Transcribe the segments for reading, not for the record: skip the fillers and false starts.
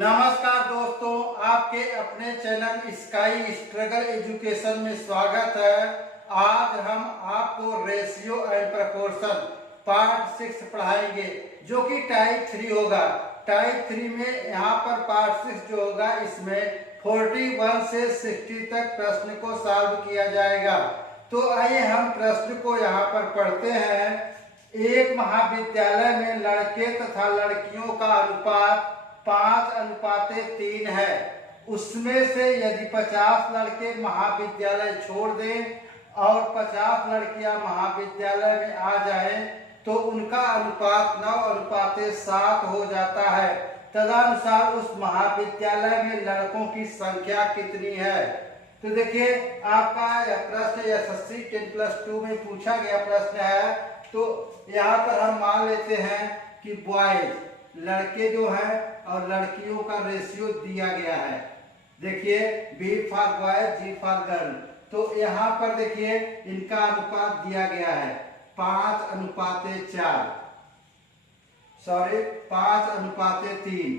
नमस्कार दोस्तों, आपके अपने चैनल स्काई स्ट्रगल एजुकेशन में स्वागत है। आज हम आपको रेशियो एंड प्रपोर्शन पार्ट 6 पढ़ाएंगे जो कि टाइप 3 होगा। टाइप 3 में यहाँ पर पार्ट 6 जो होगा इसमें 41 से 60 तक प्रश्न को सॉल्व किया जाएगा। तो आइए हम प्रश्न को यहाँ पर पढ़ते हैं। एक महाविद्यालय में लड़के तथा लड़कियों का अनुपात 5:3 है। उसमें से यदि 50 लड़के महाविद्यालय छोड़ दें और 50 लड़कियां महाविद्यालय में आ जाएं, तो उनका अनुपात 9:7 हो जाता है। तदनुसार उस महाविद्यालय में लड़कों की संख्या कितनी है? तो देखिए, आपका यह प्रश्न एसएससी 10+2 में पूछा गया प्रश्न है। तो यहाँ पर हम मान लेते हैं कि बॉयज लड़के जो हैं और लड़कियों का रेशियो दिया गया है। देखिए, B for boys, G for girl. तो यहाँ पर देखिए इनका अनुपात दिया गया है 5:4, सॉरी 5:3।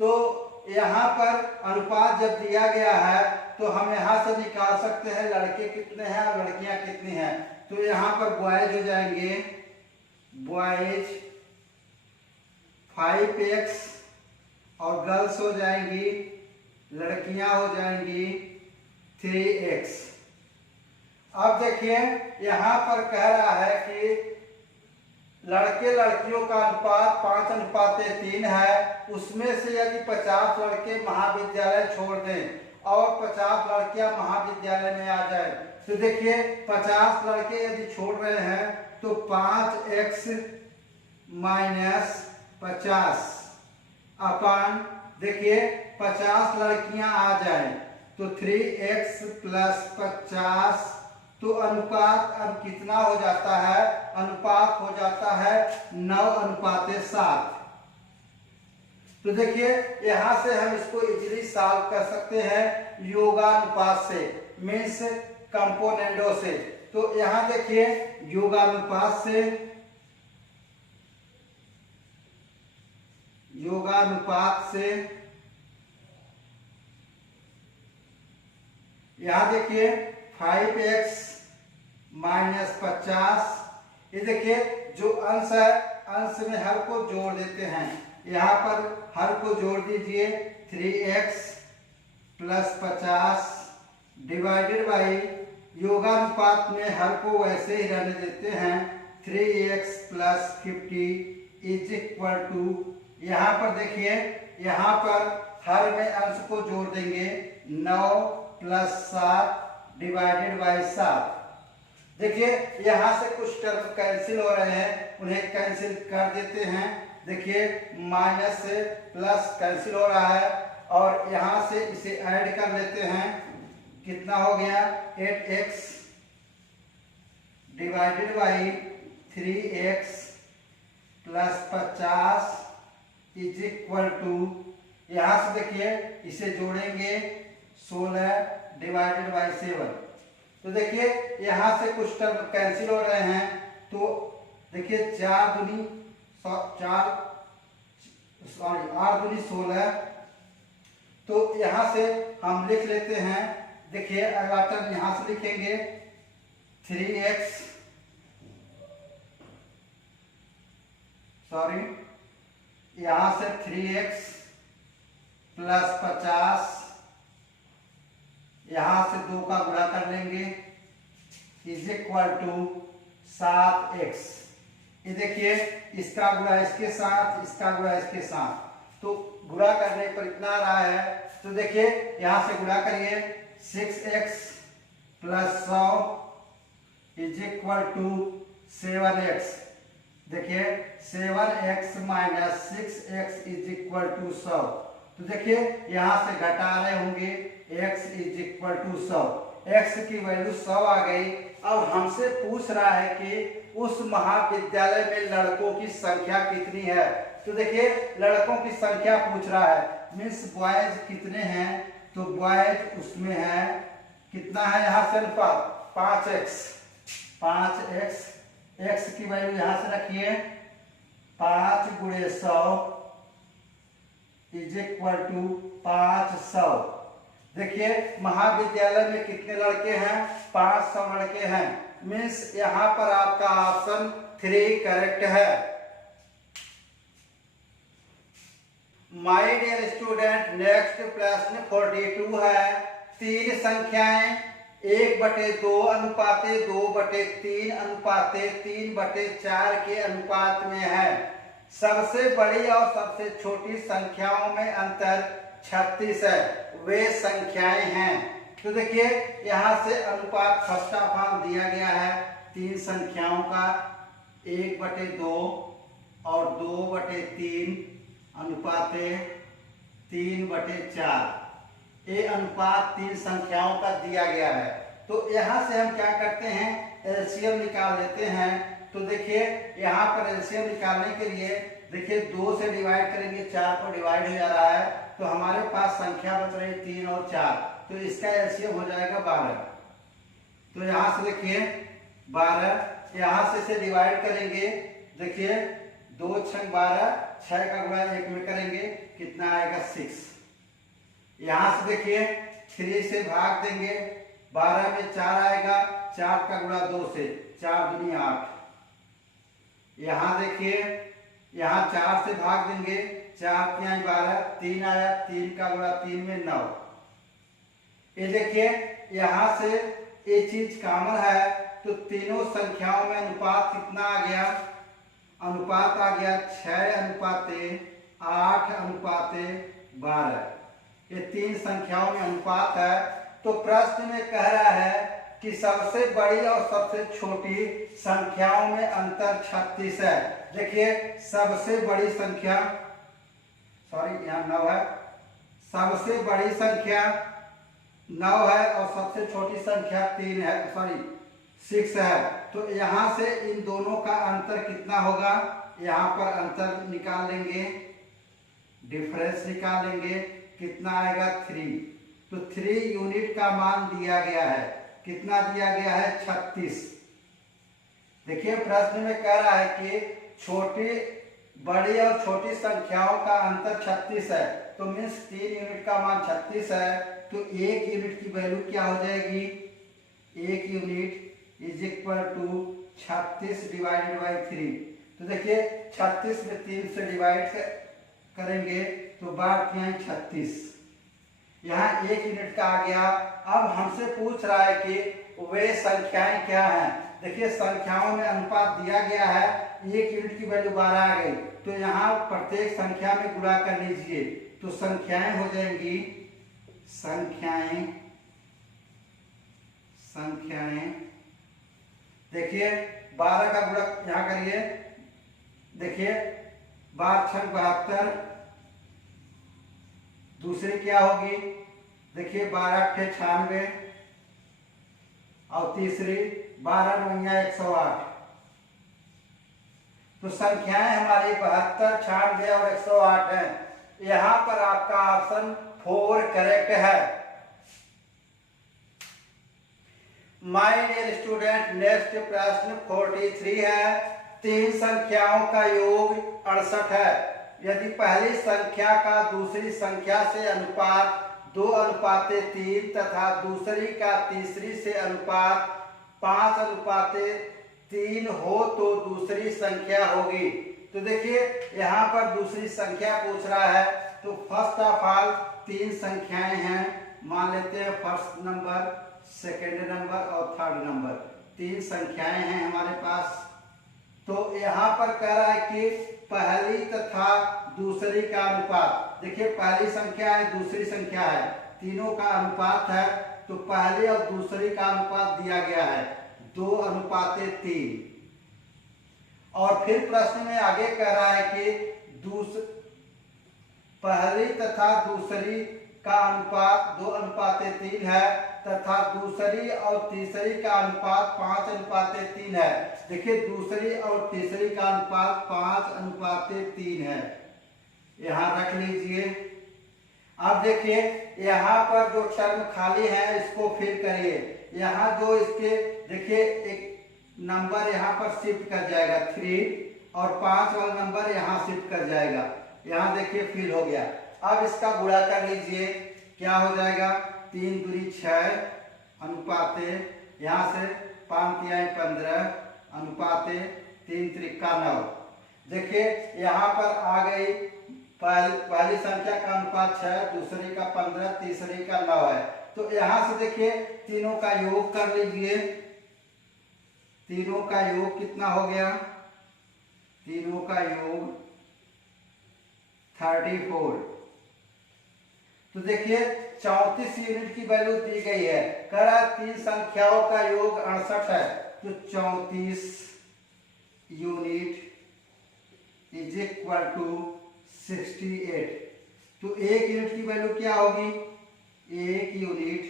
तो यहाँ पर अनुपात जब दिया गया है तो हम यहाँ से निकाल सकते हैं लड़के कितने हैं और लड़कियां कितनी हैं। तो यहाँ पर बॉयज हो जाएंगे, बॉयज 5x और गर्ल्स हो जाएंगी, लड़कियां हो जाएंगी 3x। अब देखिए यहाँ पर कह रहा है कि लड़के लड़कियों का अनुपात 5:3 है। उसमें से यदि 50 लड़के महाविद्यालय छोड़ दें और 50 लड़कियां महाविद्यालय में आ जाए, तो देखिए 50 लड़के यदि छोड़ रहे हैं तो 5x - 50 अपान, देखिए 50 लड़कियां आ जाए तो 3x + 50। तो अनुपात अब कितना हो जाता है? अनुपात हो जाता है 9:7। तो देखिए यहां से हम इसको इजीली सॉल्व कर सकते हैं योगानुपात से, मीन्स कंपोनेंटों से। तो यहां देखिए योगानुपात से यहां देखिए 5x - 50। ये देखिए जो अंश है, अंश में हर को जोड़ देते हैं। यहाँ पर हर को जोड़ दीजिए 3x + 50 डिवाइडेड बाई योगानुपात में हर को वैसे ही रहने देते हैं 3x + 50 = यहाँ पर देखिए, यहाँ पर हर में अंश को जोड़ देंगे 9 + 7 डिवाइडेड बाई 7। देखिए यहाँ से कुछ टर्म कैंसिल हो रहे हैं, उन्हें कैंसिल कर देते हैं। देखिए माइनस से प्लस कैंसिल हो रहा है और यहाँ से इसे ऐड कर लेते हैं। कितना हो गया? 8x डिवाइडेड बाई 3x + 50 = यहाँ से देखिए इसे जोड़ेंगे 16 डिवाइडेड बाई 7। तो देखिए यहाँ से कुछ टर्म कैंसिल हो रहे हैं। तो देखिए 8 दूनी 16। तो यहाँ से हम लिख लेते हैं, देखिए अगला टर्म यहाँ से लिखेंगे 3x, सॉरी यहाँ से 3x + 50, यहां से 2 का गुणा कर लेंगे = 7x। ये देखिए इसका गुणा इसके साथ, इसका गुणा इसके साथ, तो गुणा करने पर इतना आ रहा है। तो देखिए यहां से गुणा करिए 6x + 100 = 7x। देखिए 7x - 6x = 100। तो देखिए यहां से घटा रहे होंगे x = 100। x की वैल्यू 100 आ गई। अब हमसे पूछ रहा है कि उस महाविद्यालय में लड़कों की संख्या कितनी है। तो देखिए लड़कों की संख्या पूछ रहा है, मीन्स बॉयज कितने हैं। तो बॉयज उसमें है, कितना है यहाँ से अनुपात 5x। x की वैल्यू यहाँ से रखिए 5 × 100 इज इक्वल टू 500। देखिए महाविद्यालय में कितने लड़के हैं, 500 लड़के हैं। मीन्स यहाँ पर आपका ऑप्शन 3 करेक्ट है। माय डियर स्टूडेंट, नेक्स्ट प्रश्न 42 है। 3 संख्याएं 1/2 अनुपाते 2/3 अनुपाते 3/4 के अनुपात में है। सबसे बड़ी और सबसे छोटी संख्याओं में अंतर 36 है। वे संख्याएं हैं। तो देखिए यहाँ से अनुपात फर्स्ट ऑफ ऑल दिया गया है 3 संख्याओं का, 1/2 और 2/3 अनुपाते 3/4। ये अनुपात 3 संख्याओं का दिया गया है। तो यहाँ से हम क्या करते हैं, एलसीएम निकाल लेते हैं। तो देखिए यहाँ पर एलसीएम निकालने के लिए देखिए 2 से डिवाइड करेंगे, 4 को डिवाइड हो जा रहा है, तो हमारे पास संख्या बच रही 3 और 4, तो इसका एलसीएम हो जाएगा 12। तो यहाँ से देखिए 12, यहाँ से डिवाइड करेंगे, देखिए 2 × 12, 6 का गुणा 1 में करेंगे, कितना आएगा 6। यहाँ से देखिए 3 से भाग देंगे, 12 में 4 आएगा, 4 का गुणा 2 से, 4 दूनी 8। यहाँ देखिए यहाँ 4 से भाग देंगे, 4 × 12, 3 आया, 3 का गुणा 3 में 9। ये देखिए यहाँ से ये चीज कॉमन है, तो तीनों संख्याओं में अनुपात कितना आ गया, अनुपात आ गया 6:8:12। ये 3 संख्याओं में अनुपात है। तो प्रश्न में कह रहा है कि सबसे बड़ी और सबसे छोटी संख्याओं में अंतर 36 है। देखिए सबसे बड़ी संख्या, सॉरी यहाँ 9 है, सबसे बड़ी संख्या 9 है और सबसे छोटी संख्या 3 है, सॉरी 6 है। तो यहाँ से इन दोनों का अंतर कितना होगा, यहाँ पर अंतर निकाल लेंगे, डिफरेंस निकाल लेंगे, कितना आएगा 3। तो 3 यूनिट का मान दिया गया है, कितना दिया गया है 36। देखिए प्रश्न में कह रहा है कि छोटी बड़ी और छोटी संख्याओं का अंतर 36 है, तो मीन्स 3 यूनिट का मान 36 है, तो 1 यूनिट की वैल्यू क्या हो जाएगी, 1 unit is equal to 36 divided by 3। तो देखिए 36 में 3 से डिवाइड करेंगे तो 12×36, यहाँ 1 यूनिट का आ गया। अब हमसे पूछ रहा है कि वे संख्याएं क्या हैं। देखिए संख्याओं में अनुपात दिया गया है, 1 यूनिट की वैल्यू 12 आ गई, तो यहाँ प्रत्येक संख्या में गुणा कर लीजिए, तो संख्याएं हो जाएंगी, संख्याएं देखिए 12 का गुणा यहाँ करिए, देखिए 12 × 72, दूसरी क्या होगी, देखिए 12 × 98 और तीसरी 12 × 9 108। तो संख्याएं हमारी 72, 96 और 108 हैं। यहाँ पर आपका ऑप्शन 4 करेक्ट है। माय डियर स्टूडेंट, नेक्स्ट प्रश्न 43 है। 3 संख्याओं का योग 68 है। यदि पहली संख्या का दूसरी संख्या से अनुपात 2:3 तथा दूसरी का तीसरी से अनुपात 5:3 हो तो दूसरी संख्या होगी। तो देखिए यहाँ पर दूसरी संख्या पूछ रहा है, तो फर्स्ट ऑफ ऑल 3 संख्याएं हैं, मान लेते हैं फर्स्ट नंबर, सेकेंड नंबर और थर्ड नंबर, 3 संख्याएं हैं हमारे पास। तो यहाँ पर कह रहा है कि पहली तथा दूसरी का अनुपात, देखिए पहली संख्या है, दूसरी संख्या है, तीनों का अनुपात है, तो पहले और दूसरी का अनुपात दिया गया है 2:3। और फिर प्रश्न में आगे कह रहा है कि पहली तथा दूसरी का अनुपात 2:3 है तथा दूसरी और तीसरी का अनुपात 5:3 है। देखिए दूसरी और तीसरी का अनुपात 5:3 है, यहाँ रख लीजिए। अब देखिए यहाँ पर जो टर्म खाली है इसको फिल करिए। यहाँ जो इसके देखिए एक नंबर यहाँ पर शिफ्ट कर जाएगा 3 और 5 वाला नंबर यहाँ शिफ्ट कर जाएगा। यहाँ देखिए फिल हो गया। अब इसका गुणा कर लीजिए, क्या हो जाएगा, 3 दूनी 6 अनुपाते यहाँ से 5 तिहाई 15 अनुपाते 3 त्रिका 9। देखिए यहाँ पर आ गई पहली संख्या का अनुपात 6, दूसरी का 15, तीसरी का 9 है। तो यहाँ से देखिए तीनों का योग कर लीजिए, तीनों का योग कितना हो गया, तीनों का योग 34। तो देखिए 34 यूनिट की वैल्यू दी गई है, कह रहा है 3 संख्याओं का योग 68 है, तो 34 यूनिट इज इक्वल टू 68। तो 1 यूनिट की वैल्यू क्या होगी, 1 यूनिट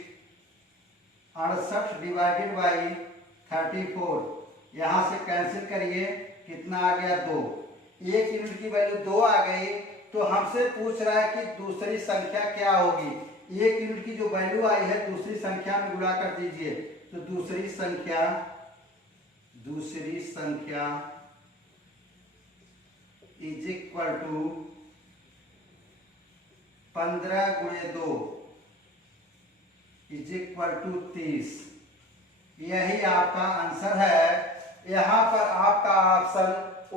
68 डिवाइडेड बाई 34, यहां से कैंसिल करिए, कितना आ गया 2। 1 यूनिट की वैल्यू 2 आ गई, तो हमसे पूछ रहा है कि दूसरी संख्या क्या होगी। 1 यूनिट की जो वैल्यू आई है दूसरी संख्या में गुणा कर दीजिए, तो दूसरी संख्या इज इक्वल टू 15 गुणे 2 इज इक्वल टू 30। यही आपका आंसर है। यहां पर आपका ऑप्शन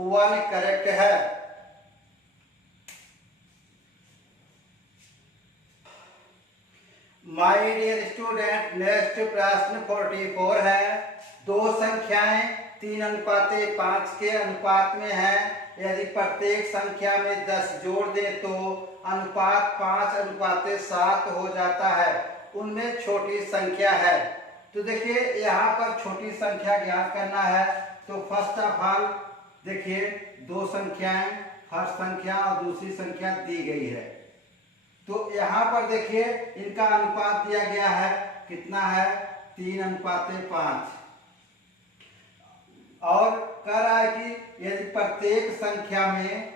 1 करेक्ट है। माय डियर स्टूडेंट, नेक्स्ट प्रश्न 44 है। दो संख्याएं 3:5 के अनुपात में है। यदि प्रत्येक संख्या में 10 जोड़ दें तो अनुपात 5:7 हो जाता है। उनमें छोटी संख्या है। तो देखिए यहाँ पर छोटी संख्या ज्ञात करना है। तो फर्स्ट ऑफ ऑल देखिए दो संख्याएं, फर्स्ट संख्या और दूसरी संख्या दी गई है। तो यहाँ पर देखिए इनका अनुपात दिया गया है, कितना है, 3:5। और कह रहा है कि यदि प्रत्येक संख्या में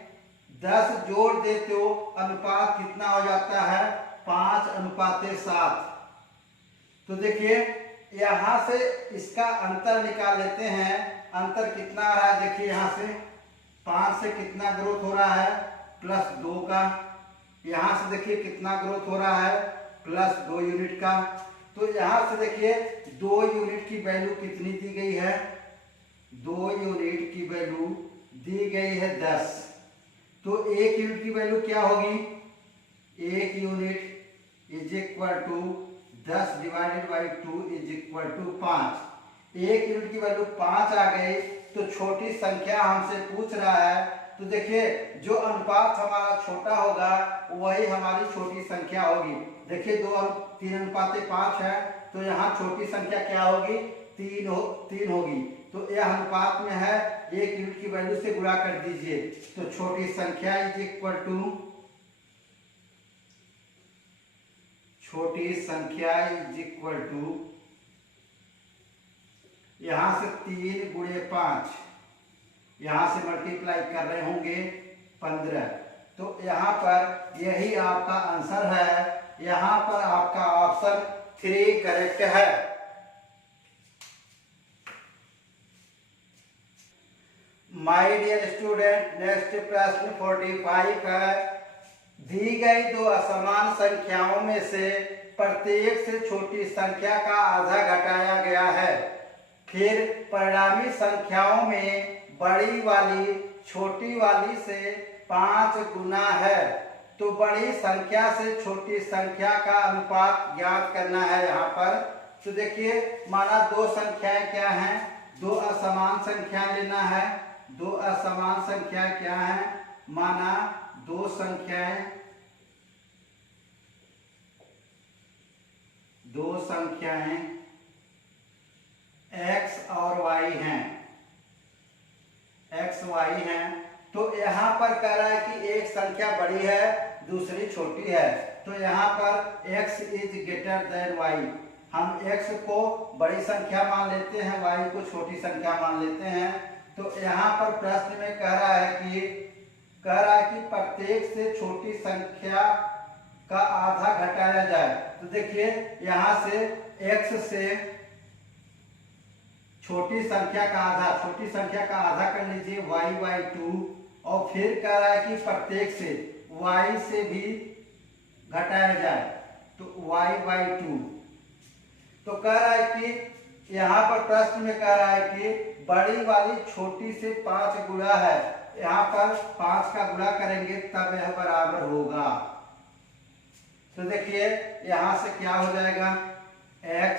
10 जोड़ दे तो अनुपात कितना हो जाता है, 5:7। तो देखिए यहां से इसका अंतर निकाल लेते हैं। अंतर कितना आ रहा है, देखिए यहां से 5 से कितना ग्रोथ हो रहा है, +2 का। यहां से देखिए कितना ग्रोथ हो रहा है, +2 यूनिट का। तो यहां से देखिए 2 यूनिट की वैल्यू कितनी दी गई है, 2 यूनिट की वैल्यू दी गई है 10। तो 1 यूनिट की वैल्यू क्या होगी, 1 unit is equal to 10 divided by 2 is equal to 5। 1 unit की वैल्यू 5 आ गई। तो छोटी संख्या हमसे पूछ रहा है। तो देखिए जो अनुपात हमारा छोटा होगा वही हमारी छोटी संख्या होगी। देखिए 3:5 है, तो यहाँ छोटी संख्या क्या होगी, 3 होगी। तो यह अनुपात में है, 1 यूनिट की वैल्यू से गुणा कर दीजिए। तो छोटी संख्या इज इक्वल टू, छोटी संख्या इज इक्वल टू, यहां से 3 गुणे 5, यहां से मल्टीप्लाई कर रहे होंगे 15। तो यहां पर यही आपका आंसर है। यहां पर आपका ऑप्शन 3 करेक्ट है। माय डियर स्टूडेंट, नेक्स्ट प्रश्न 45 है। दी गई दो असमान संख्याओं में से प्रत्येक से छोटी संख्या का आधा घटाया गया है। फिर परिणामी संख्याओं में बड़ी वाली छोटी वाली से 5 गुना है। तो बड़ी संख्या से छोटी संख्या का अनुपात ज्ञात करना है यहाँ पर। तो देखिए माना दो संख्याएं क्या हैं, दो असमान संख्या लेना है। दो असमान संख्या क्या है, माना दो संख्याएं x और y हैं, x y हैं। तो यहाँ पर कह रहा है कि एक संख्या बड़ी है दूसरी छोटी है। तो यहाँ पर x is greater than y। हम x को बड़ी संख्या मान लेते हैं, y को छोटी संख्या मान लेते हैं। तो यहाँ पर प्रश्न में कह रहा है कि प्रत्येक से छोटी संख्या का आधा घटाया जाए। तो देखिए यहाँ से x से छोटी संख्या का आधा कर लीजिए y/2। और फिर कह रहा है कि प्रत्येक से y से भी घटाया जाए तो y/2। तो कह रहा है कि यहाँ पर प्रश्न में कह रहा है कि बड़ी वाली छोटी से 5 गुणा है, यहाँ पर 5 का गुणा करेंगे तब यह बराबर होगा। तो देखिए यहाँ से क्या हो जाएगा, x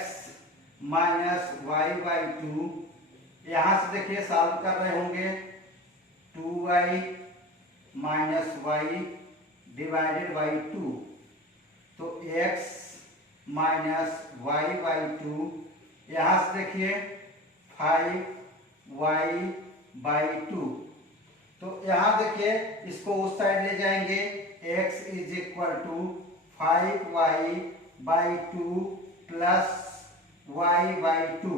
माइनस y/2। यहाँ से देखिए सॉल्व कर रहे होंगे 2y minus y divided by 2। तो x माइनस y/2, यहाँ से देखिए 5y/2। तो यहाँ देखिए इसको उस साइड ले जाएंगे, x is equal to 5y/2 plus y/2।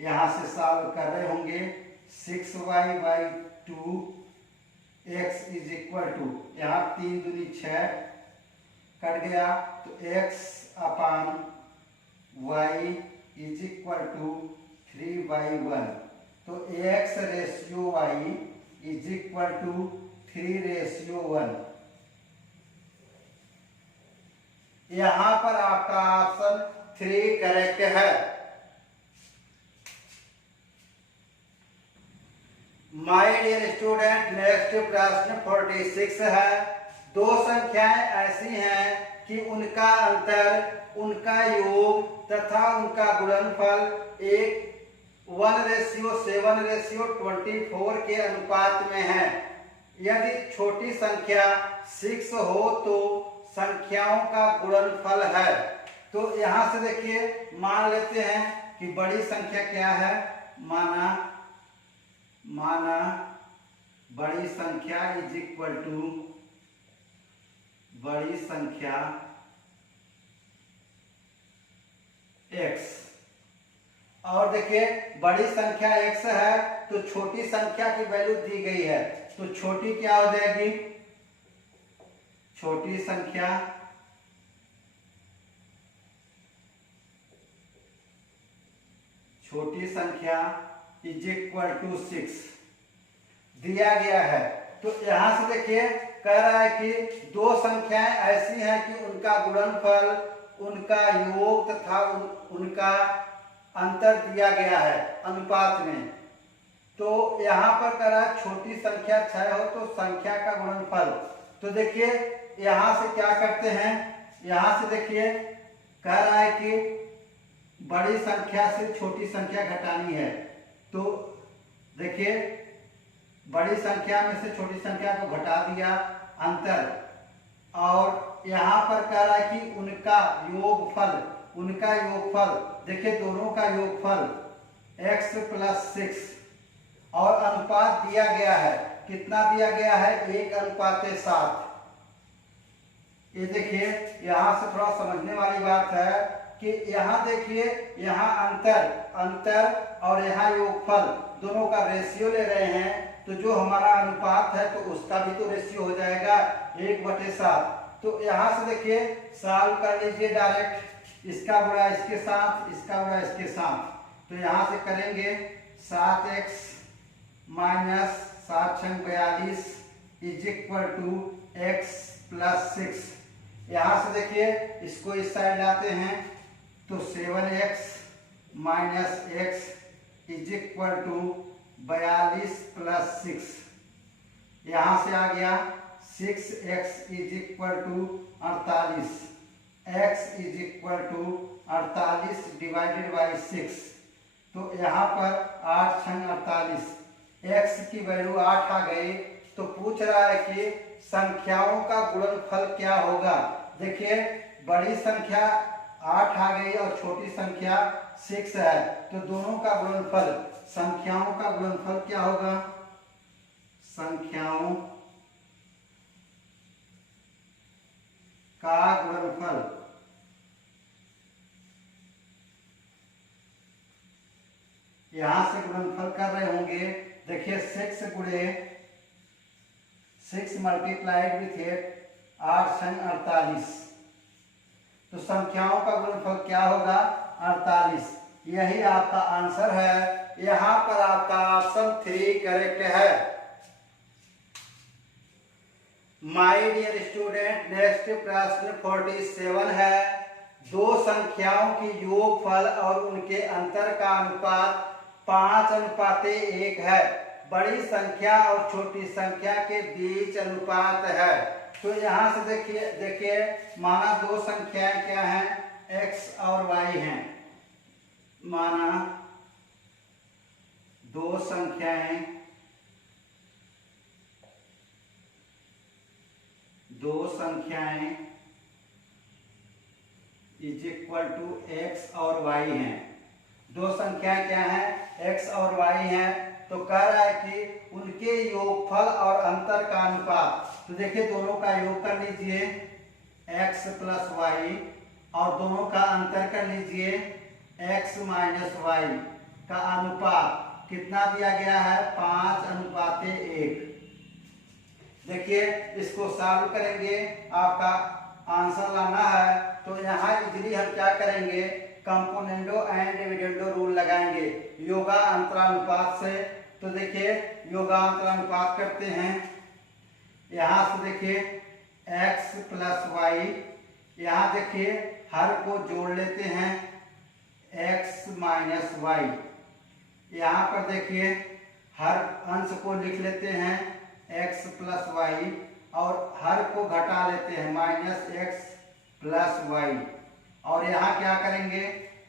यहाँ से सॉल्व कर रहे होंगे 6y/2, x is equal to, यहाँ 3 दूनी 6 कट गया तो x upon y is equal to 3/1। तो x ratio y is equal to 3/1। यहाँ पर आपका ऑप्शन 3 करेक्ट है। माय डियर स्टूडेंट, नेक्स्ट प्रश्न 46 है। दो संख्याएं ऐसी हैं कि उनका अंतर, उनका योग तथा उनका गुणनफल 1:7:24 के अनुपात में है। यदि छोटी संख्या 6 हो तो संख्याओं का गुणनफल है। तो यहाँ से देखिए मान लेते हैं कि बड़ी संख्या क्या है, माना बड़ी संख्या इज इक्वल टू बड़ी संख्या x। और देखिए बड़ी संख्या x है तो छोटी संख्या की वैल्यू दी गई है, तो छोटी क्या हो जाएगी, छोटी संख्या इज इक्वल टू 6 दिया गया है। तो यहां से देखिए कह रहा है कि दो संख्याएं ऐसी हैं कि उनका गुणनफल, उनका योग तथा उनका अंतर दिया गया है अनुपात में। तो यहाँ पर कह रहा है छोटी संख्या 6 हो तो संख्या का गुणनफल। तो देखिए यहाँ से क्या करते हैं, यहाँ से देखिए कह रहा है कि बड़ी संख्या से छोटी संख्या घटानी है। तो देखिए बड़ी संख्या में से छोटी संख्या को घटा दिया अंतर, और यहाँ पर कह रहा है कि उनका योगफल देखिए दोनों का योगफल x प्लस 6, और अनुपात दिया गया है, कितना दिया गया है, 1:7। ये देखिए यहाँ से थोड़ा समझने वाली बात है कि यहाँ देखिए यहाँ अंतर और यहाँ योगफल दोनों का रेशियो ले रहे हैं। तो जो हमारा अनुपात है तो उसका भी तो रेशियो हो जाएगा 1/7। तो यहाँ से देखिए सॉल्व कर लीजिए डायरेक्ट, इसका गुणा इसके साथ, इसका गुणा इसके साथ। तो यहाँ से करेंगे 7x minus 7×42 is equal to x plus 6। यहाँ से देखिए इसको इस साइड लाते हैं तो 7x minus x is equal to 42 plus 6। यहाँ से आ गया 6x is equal to 48, x is equal to 48 divided by 6। तो यहाँ पर 8×48, x की वैल्यू 8 आ गई। तो पूछ रहा है कि संख्याओं का गुणनफल क्या होगा। देखिए बड़ी संख्या 8 आ गई और छोटी संख्या 6 है, तो दोनों का गुणनफल, संख्याओं का गुणनफल क्या होगा, संख्याओं का गुणनफल यहां से गुणनफल कर रहे होंगे। देखिए 6 मल्टीप्लाइड विथ 8×48। तो संख्याओं का गुणनफल क्या होगा, 48। यही आपका आंसर है। यहाँ पर आपका ऑप्शन 3 करेक्ट है। माय डियर स्टूडेंट, नेक्स्ट प्रश्न 47 है। दो संख्याओं की योगफल और उनके अंतर का अनुपात 5:1 है। बड़ी संख्या और छोटी संख्या के बीच अनुपात है। तो यहाँ से देखिए माना दो संख्याएं क्या हैं, x और y हैं। माना दो संख्याएं इज इक्वल टू x और y हैं। दो संख्याएं क्या हैं, x और y हैं। तो कह रहा है कि उनके योगफल और अंतर का अनुपात। तो देखिए दोनों का योग कर लीजिए x प्लस वाई, और दोनों का अंतर कर लीजिए x माइनस वाई का अनुपात कितना दिया गया है, 5:1। देखिए इसको सॉल्व करेंगे, आपका आंसर लाना है। तो यहाँ इजीली हम क्या करेंगे, कंपोनेंडो एंड डिविडेंडो रूल लगाएंगे योगा अंतरानुपात से। तो देखिए योगा अंतरानुपात करते हैं। यहाँ से देखिए x प्लस वाई, यहाँ देखिए हर को जोड़ लेते हैं x माइनस वाई। यहाँ पर देखिए हर अंश को लिख लेते हैं x प्लस वाई, और हर को घटा लेते हैं माइनस x प्लस वाई। और यहाँ क्या करेंगे,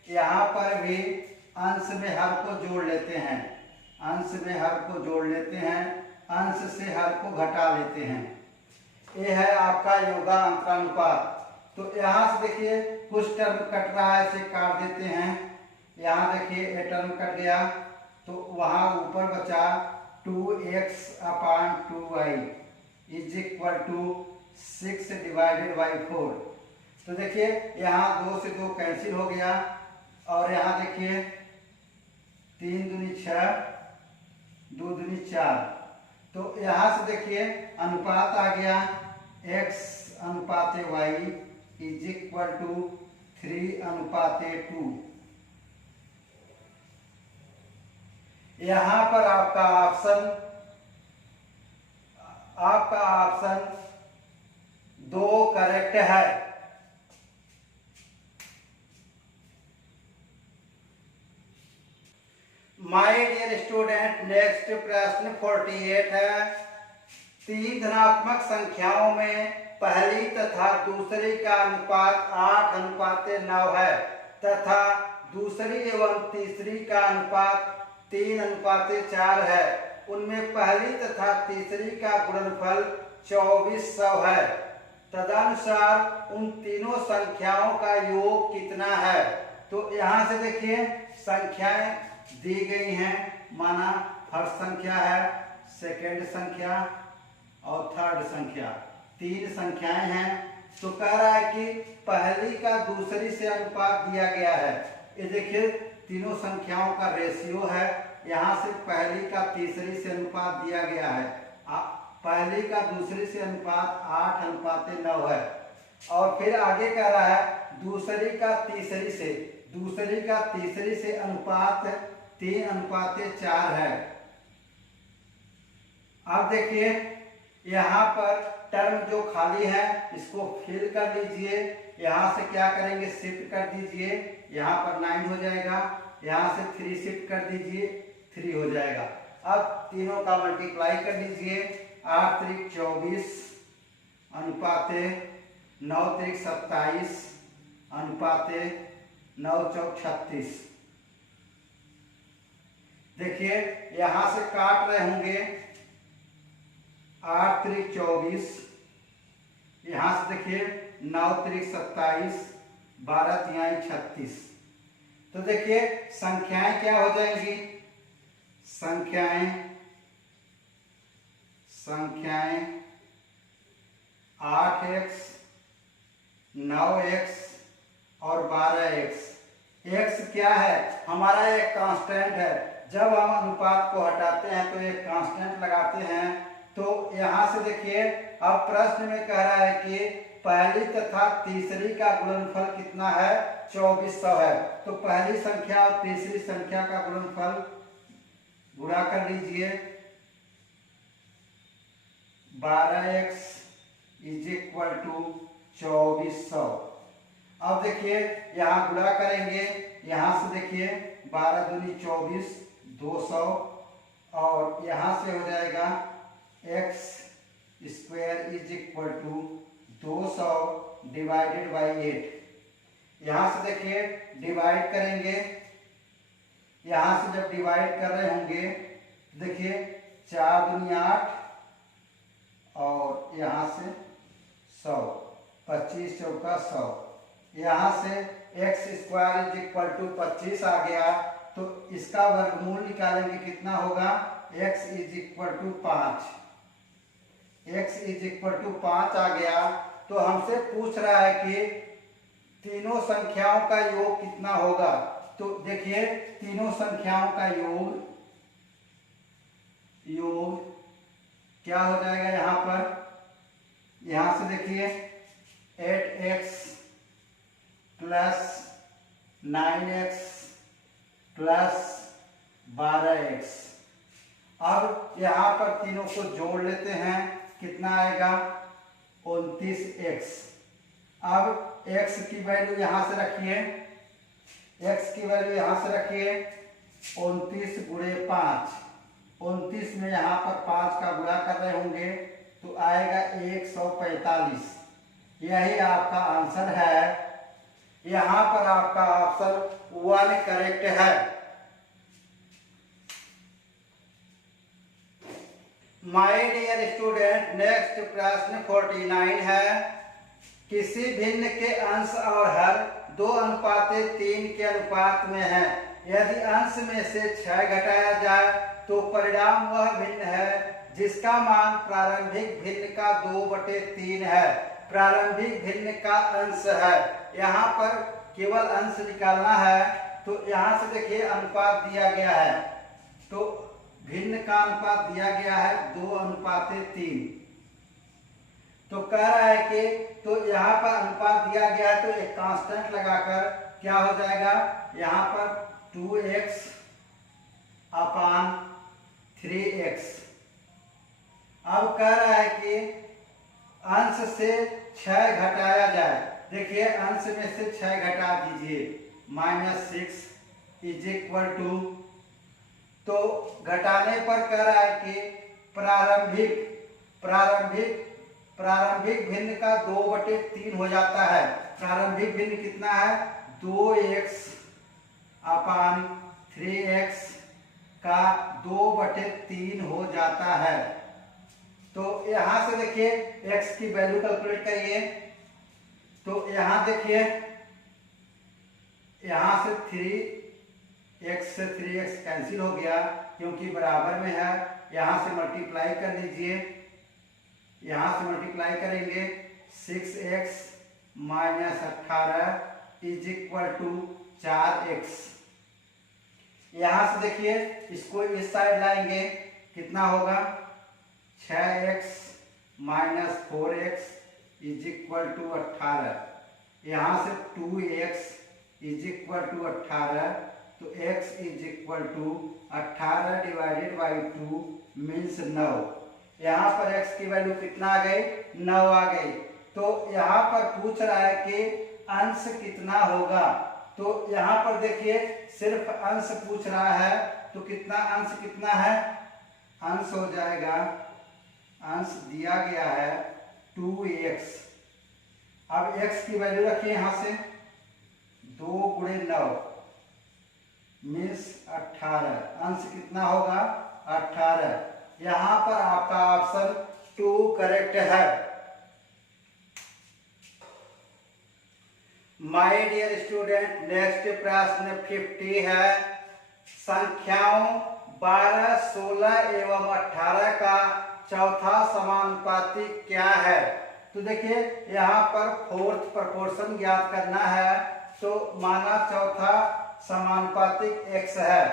यहाँ पर भी अंश में हर को जोड़ लेते हैं, अंश में हर को जोड़ लेते हैं, अंश से हर को घटा लेते हैं। ये है आपका योगा अंतरानुपात। तो यहाँ से देखिए कुछ टर्म कट रहा है, इसे काट देते हैं। यहाँ देखिए ये टर्म कट गया, तो वहाँ ऊपर बचा 2x/2y इज इक्वल टू 6/4। तो देखिए यहाँ 2 से 2 कैंसिल हो गया, और यहाँ देखिए 3 दूनी 6, 2 दूनी 4। तो यहाँ से देखिए अनुपात आ गया x/y इज इक्वल टू 3/2। यहाँ पर आपका ऑप्शन 2 करेक्ट है। माय डियर स्टूडेंट, नेक्स्ट प्रश्न 48 है। तीन धनात्मक संख्याओं में पहली तथा दूसरी का अनुपात 8:9 है, तथा दूसरी एवं तीसरी का अनुपात 3:4 है। उनमें पहली तथा तीसरी का गुणनफल 2400 है। तदनुसार उन तीनों संख्याओं का योग कितना है। तो यहाँ से देखिए संख्याएं दी गई हैं। माना फर्स्ट संख्या है, सेकंड संख्या और थर्ड संख्या, तीन संख्याएं हैं। तो कह रहा है कि पहली का दूसरी से अनुपात दिया गया है। ये देखिए तीनों संख्याओं का रेशियो है। यहाँ से पहली का तीसरी से अनुपात दिया गया है। पहली का दूसरी से अनुपात 8:9 है। और फिर आगे कह रहा है दूसरी का तीसरी से अनुपात 3:4 है। अब देखिए यहाँ पर टर्म जो खाली है इसको फिल कर लीजिए। यहाँ से क्या करेंगे, शिफ्ट कर दीजिए, यहाँ पर 9 हो जाएगा। यहाँ से 3 शिफ्ट कर दीजिए, 3 हो जाएगा। अब तीनों का मल्टीप्लाई कर लीजिए। 8 त्रिक 24 अनुपाते 9 त्रिक 27 अनुपाते 9 चौक 36। देखिए यहां से काट रहे होंगे 8 त्रिक 24, यहां से देखिए 9 त्रिक 27, 12 तिहाई 36। तो देखिए संख्याएं क्या हो जाएंगी, संख्याएं 8x 9x और 12x। x क्या है, हमारा एक कांस्टेंट है। जब हम अनुपात को हटाते हैं तो एक कांस्टेंट लगाते हैं। तो यहाँ से देखिए अब प्रश्न में कह रहा है कि पहली तथा तीसरी का गुणनफल कितना है, 2400 है। तो पहली संख्या और तीसरी संख्या का गुणनफल गुणा कर लीजिए। 12x is equal to 2400। अब देखिए यहाँ गुणा करेंगे, यहाँ से देखिए 12 दूनी 24, 200 और यहाँ से हो जाएगा X square is equal to 200 divided by 8। यहाँ से देखिए डिवाइड करेंगे, यहाँ से जब डिवाइड कर रहे होंगे तो देखिए 4 दूनी 8 और यहाँ से 100, 25 चौका 100। यहाँ से X square is equal to 25 आ गया, तो इसका वर्गमूल निकालेंगे कितना होगा, X is equal to 5। X is equal to 5 आ गया। तो हमसे पूछ रहा है कि तीनों संख्याओं का योग कितना होगा। तो देखिए तीनों संख्याओं का योग क्या हो जाएगा, यहाँ पर यहाँ से देखिए 8x plus 9x plus 12x। अब यहाँ पर तीनों को जोड़ लेते हैं, कितना आएगा 29x। अब x की वैल्यू यहाँ से रखिए, x की वैल्यू यहाँ से रखिए 29 गुणे 5। 29 में यहाँ पर 5 का गुणा कर रहे होंगे तो आएगा 145। यही आपका आंसर है। यहाँ पर आपका ऑप्शन 1 करेक्ट है। माय डियर स्टूडेंट, नेक्स्ट प्रश्न 49 है। किसी भिन्न के अंश और हर 2:3 के अनुपात में है। यदि अंश में से 6 घटाया जाए तो परिणाम वह भिन्न है जिसका मान प्रारंभिक भिन्न का 2/3 है। प्रारंभिक भिन्न का अंश है, यहाँ पर केवल अंश निकालना है। तो यहाँ से देखिए अनुपात दिया गया है, तो भिन्न का अनुपात दिया गया है 2:3। तो कह रहा है कि तो यहाँ पर अनुपात दिया गया है, तो एक कांस्टेंट लगाकर क्या हो जाएगा, यहाँ पर 2x अपान 3x। अब कह रहा है कि अंश से 6 घटाया जाए। देखिए अंश में से 6 घटा दीजिए, -6 इज इक्वल टू, तो घटाने पर कह रहा है कि प्रारंभिक भिन्न का 2/3 हो जाता है। प्रारंभिक भिन्न कितना है, 2x अपान 3x का 2/3 हो जाता है। तो यहाँ से देखिए x की वैल्यू कैलकुलेट करिए। तो यहाँ देखिए यहाँ से 3x से 3x कैंसिल हो गया क्योंकि बराबर में है। यहाँ से मल्टीप्लाई कर लीजिए, यहाँ से मल्टीप्लाई करेंगे 6x minus 18 is equal to 4x। यहाँ से देखिए इसको इस साइड लाएंगे, कितना होगा 6x minus 4x is equal to 18। यहाँ से 2x इज इक्वल टू 18, तो x is equal to 18 divided by 2 means 9। यहाँ पर x की वैल्यू कितना आ गई, 9 आ गई। तो यहाँ पर पूछ रहा है कि अंश कितना होगा। तो यहाँ पर देखिए सिर्फ अंश पूछ रहा है, तो कितना अंश कितना है, अंश हो जाएगा, अंश दिया गया है 2x। अब x की वैल्यू रखिए यहाँ से 2 गुणे 9 मीन्स 18। अंश कितना होगा 18। यहाँ पर आपका ऑप्शन 2 करेक्ट है। माय डियर स्टूडेंट, नेक्स्ट प्रश्न 50 है। संख्याओं 12, 16 एवं 18 का चौथा समानुपाती क्या है। तो देखिए यहाँ पर फोर्थ प्रोपोर्शन ज्ञात करना है। तो माना चौथा समानुपातिक x है,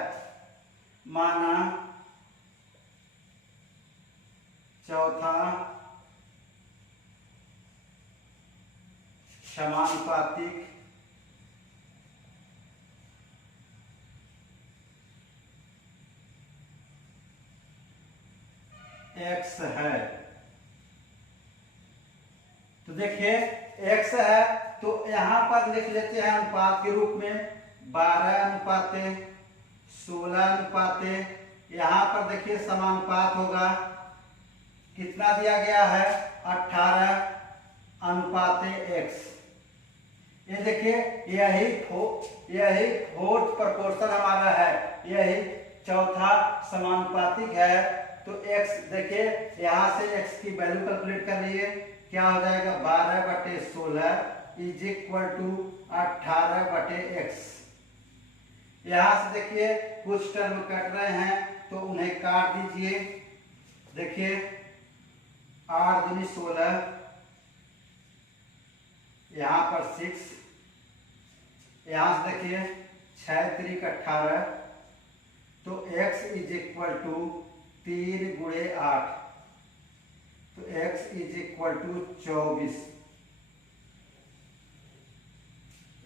माना चौथा समानुपातिक x है। देखिए x है तो यहाँ पर लिख लेते हैं अनुपात के रूप में 12:16। यहाँ पर देखिए समानुपात होगा, कितना दिया गया है 18:x। ये देखिए यही फोर्थ प्रोपोर्शन हमारा है, यही चौथा समानुपातिक है। तो x देखिए यहाँ से x की वैल्यू कैलकुलेट कर लिए, क्या हो जाएगा 12/16 इज इक्वल टू 18/x। यहाँ से देखिए कुछ टर्म कट रहे हैं तो उन्हें काट दीजिए। देखिए 8 दूनी 16, यहाँ पर 6, यहाँ से देखिए 6 3 18, तो x इज इक्वल टू 3 गुणे 8, तो x इज इक्वल टू 24।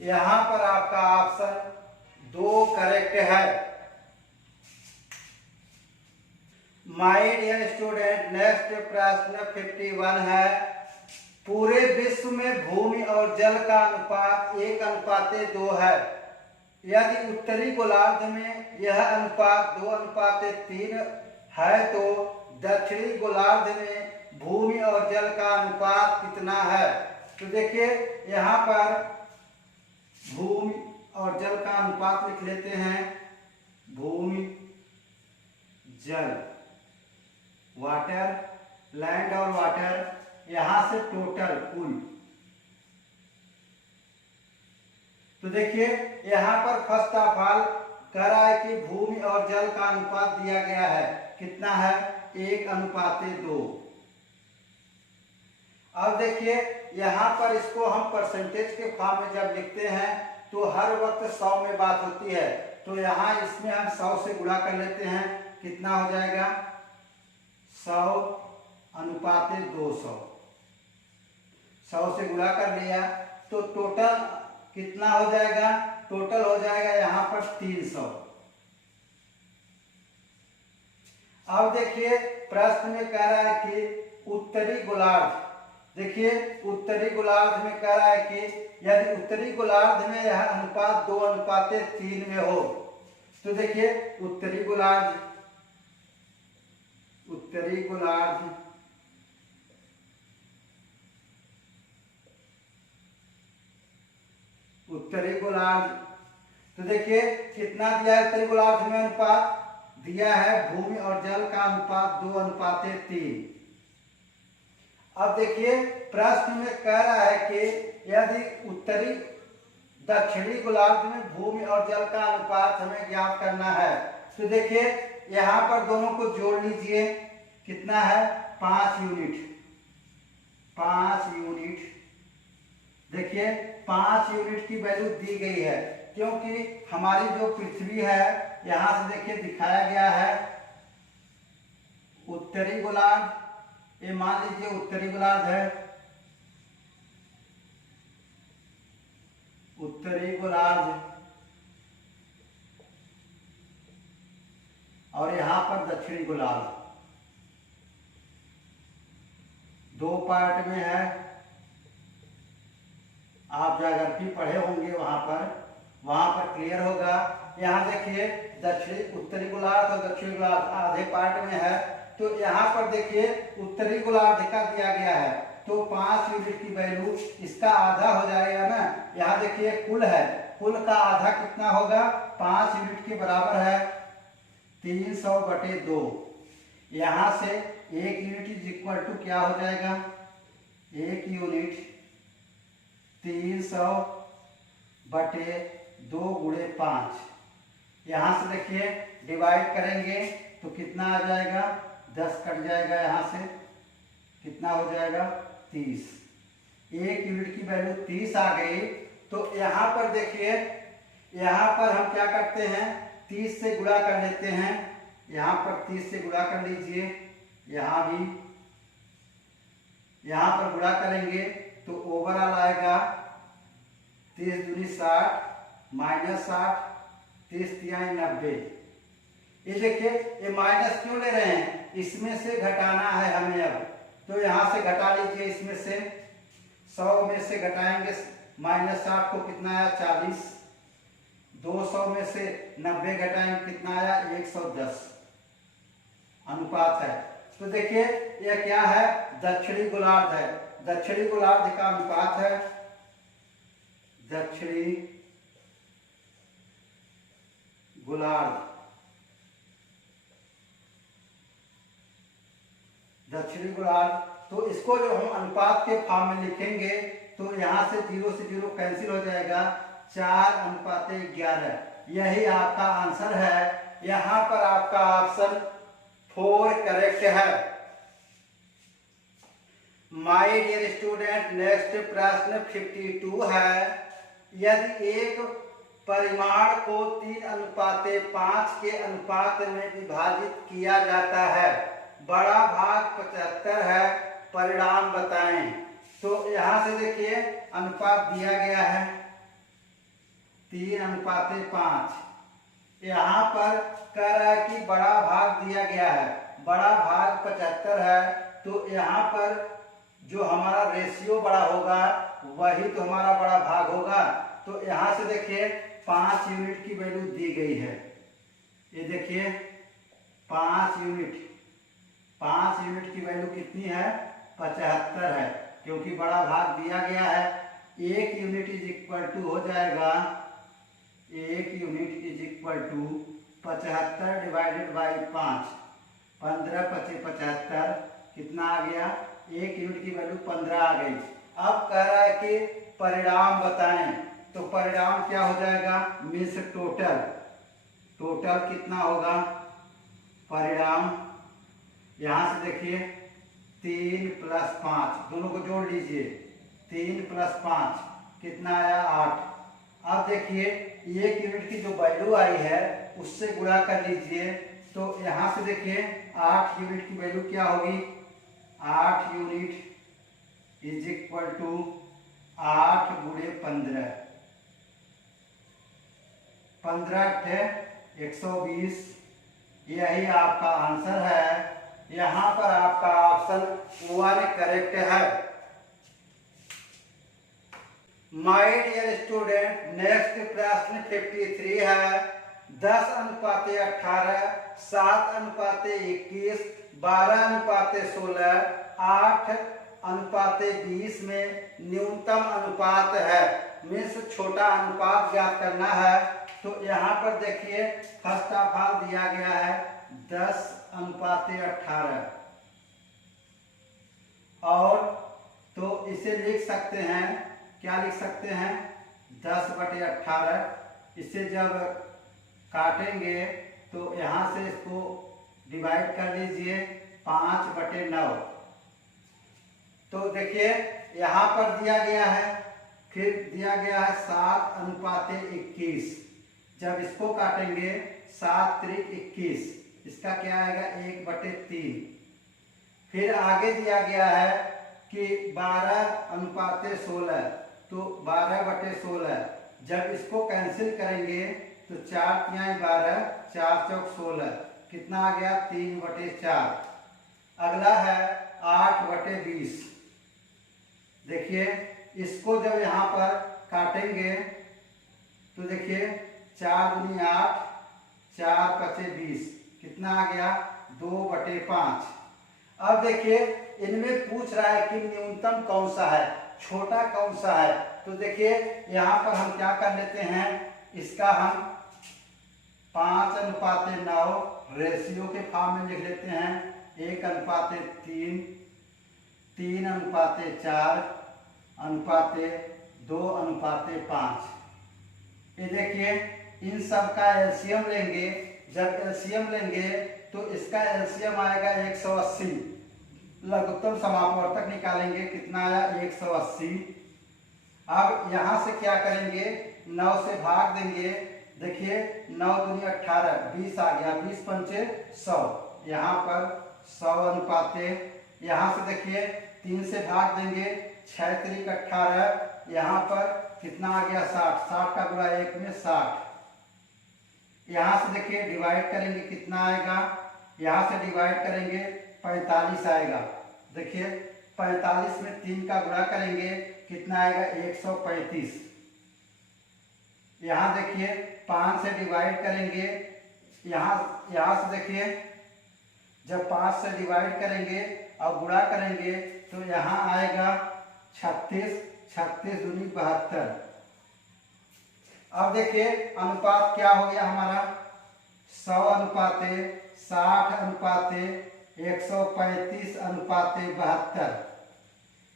यहाँ पर आपका ऑप्शन 2 करेक्ट है। माय डियर स्टूडेंट, नेक्स्ट प्रश्न 51 है। पूरे विश्व में भूमि और जल का अनुपात 1:2 है। यदि उत्तरी गोलार्ध में यह अनुपात 2:3 है तो दक्षिणी गोलार्ध में भूमि और जल का अनुपात कितना है? तो देखिए यहाँ पर भूमि और जल का अनुपात लिख लेते हैं। भूमि जल, वाटर, लैंड और वाटर, यहां से टोटल कुल। तो देखिए यहाँ पर फर्स्ट ऑफ ऑल कह रहा है कि भूमि और जल का अनुपात दिया गया है, कितना है 1:2। अब देखिए यहाँ पर इसको हम परसेंटेज के फॉर्म में जब लिखते हैं तो हर वक्त 100 में बात होती है, तो यहाँ इसमें हम 100 से गुणा कर लेते हैं, कितना हो जाएगा 100:200। 100 से गुणा कर लिया तो टोटल कितना हो जाएगा? टोटल हो जाएगा यहाँ पर 300। अब देखिए प्रश्न में कह रहा है कि उत्तरी गोलार्ध, देखिए उत्तरी गोलार्ध में कह रहा है कि यदि उत्तरी गोलार्ध में यह अनुपात 2:3 में हो, तो देखिए उत्तरी गोलार्ध तो देखिए कितना दिया है उत्तरी गोलार्ध में अनुपात? दिया है भूमि और जल का अनुपात 2:3। अब देखिए प्रश्न में कह रहा है कि यदि दक्षिणी गोलार्ध में भूमि और जल का अनुपात हमें ज्ञात करना है, तो देखिए यहाँ पर दोनों को जोड़ लीजिए, कितना है 5 यूनिट। देखिए 5 यूनिट की वैल्यू दी गई है, क्योंकि हमारी जो पृथ्वी है यहाँ से देखिए दिखाया गया है उत्तरी गोलार्ध, ये मान लीजिए उत्तरी गोलार्ध है, और यहाँ पर दक्षिणी गोलार्ध। 2 पार्ट में है, आप ज्योग्राफी पढ़े होंगे वहां पर क्लियर होगा। यहाँ देखिए उत्तरी गोलार्ध और दक्षिणी गोलार्ध आधे पार्ट में है, तो यहाँ पर देखिए उत्तरी गोलार्ध का दिया गया है, तो 5 यूनिट की वैल्यू इसका आधा हो जाएगा ना। यहाँ देखिए कुल है, कुल का आधा कितना होगा 5 यूनिट के बराबर है 300/2। यहाँ से 1 यूनिट इज इक्वल टू क्या हो जाएगा, 1 यूनिट 300/2 गुणे 5। यहाँ से देखिए डिवाइड करेंगे तो कितना आ जाएगा, 10 कट जाएगा, यहाँ से कितना हो जाएगा 30। 1 यूनिट की वैल्यू 30 आ गई। तो यहाँ पर देखिए, यहाँ पर हम क्या करते हैं 30 से गुणा कर लेते हैं, यहाँ पर 30 से गुणा कर लीजिए, यहाँ भी यहाँ पर गुणा करेंगे तो ओवरऑल आएगा 30 दूनी 60 -60, 30 तिहाई 90। ये देखिए ये माइनस क्यों ले रहे हैं, इसमें से घटाना है हमें। अब तो यहाँ से घटा लीजिए, इसमें से 100 में से घटाएंगे -60 को कितना आया 40। 200 में से 90 घटाएंगे कितना आया 110 अनुपात है। तो देखिए यह क्या है, दक्षिणी गोलार्ध है। दक्षिणी गोलार्ध का अनुपात है, दक्षिणी गोलार्ध, दक्षिणी गोलार्ध। तो इसको जो हम अनुपात के फॉर्म में लिखेंगे तो यहाँ से 0 से 0 कैंसिल हो जाएगा, 4:11। यही आपका आंसर है। यहाँ पर आपका ऑप्शन 4 करेक्ट है। माय डियर स्टूडेंट, नेक्स्ट प्रश्न 52 है। यदि एक परिमाण को 3:5 के अनुपात में विभाजित किया जाता है, बड़ा भाग 75 है, परिणाम बताएं। तो यहाँ से देखिए अनुपात दिया गया है 3:5। यहाँ पर कह रहा है कि बड़ा भाग दिया गया है, बड़ा भाग 75 है। तो यहाँ पर जो हमारा रेशियो बड़ा होगा वही तो हमारा बड़ा भाग होगा। तो यहाँ से देखिए 5 यूनिट की वैल्यू दी गई है। ये देखिए 5 यूनिट, 5 यूनिट की वैल्यू कितनी है 75 है, क्योंकि बड़ा भाग दिया गया है। 1 यूनिट इज इक्वल टू हो जाएगा, 1 unit is equal to 75 divided by 5, 15 × 75 कितना आ गया, 1 यूनिट की वैल्यू 15 आ गई। अब कह रहा है कि परिणाम बताएं। तो परिणाम क्या हो जाएगा, मीन्स टोटल, टोटल कितना होगा परिणाम। यहाँ से देखिए 3 + 5 दोनों को जोड़ लीजिए, 3 + 5 कितना आया 8। अब देखिए 1 यूनिट की जो वैल्यू आई है उससे गुणा कर लीजिए। तो यहाँ से देखिए 8 यूनिट की वैल्यू क्या होगी, 8 यूनिट इज इक्वल टू 8 × 15, 15 × 120। यही आपका आंसर है। यहाँ पर आपका ऑप्शन 1 करेक्ट है। माय डियर स्टूडेंट, नेक्स्ट प्रश्न 53 है। 10:18, 7:21, 12:16, 8:20 में न्यूनतम अनुपात है, मीन्स छोटा अनुपात ज्ञात करना है। तो यहाँ पर देखिए फर्स्ट ऑफ ऑल दिया गया है 10:18 और तो इसे लिख सकते हैं, क्या लिख सकते हैं 10/18। इसे जब काटेंगे तो यहाँ से इसको डिवाइड कर लीजिए 5/9। तो देखिए यहाँ पर दिया गया है, फिर दिया गया है 7:21। जब इसको काटेंगे 7 × 21, इसका क्या आएगा 1/3। फिर आगे दिया गया है कि 12:16, तो 12/16। जब इसको कैंसिल करेंगे तो 4 × 12, 4 × 16 कितना आ गया 3/4। अगला है 8/20। देखिए इसको जब यहाँ पर काटेंगे तो देखिए 4 × 8, 4 × 20 कितना आ गया 2/5। अब देखिए इनमें पूछ रहा है कि न्यूनतम कौन सा है, छोटा कौन सा है। तो देखिए यहाँ पर हम क्या कर लेते हैं, इसका हम 5:9 रेशियो के फॉर्म में लिख लेते हैं। 1:3, 3:4, 2:5। ये देखिए इन सब का एलसीएम लेंगे। जब एलसीएम लेंगे तो इसका एलसीएम आएगा 180। लघुत्तम समापवर्तक निकालेंगे, कितना आया 180। अब यहाँ से क्या करेंगे 9 से भाग देंगे। देखिए 9 × 18, 20 आ गया, 20 × 100। यहाँ पर 100 यहाँ से देखिए 3 से भाग देंगे, 6 × 18। यहाँ पर कितना आ गया 60, 60 का गुणा 1 में 60। यहाँ से देखिए डिवाइड करेंगे कितना आएगा, यहाँ से डिवाइड करेंगे 45 आएगा। देखिए 45 में 3 का गुणा करेंगे कितना आएगा 135। यहाँ देखिए 5 से डिवाइड करेंगे, यहाँ से देखिए जब 5 से डिवाइड करेंगे और गुणा करेंगे तो यहाँ आएगा 36, 36 दूनी 72। अब देखिए अनुपात क्या हो गया हमारा 100 अनुपाते 60 अनुपाते 135 अनुपाते 72।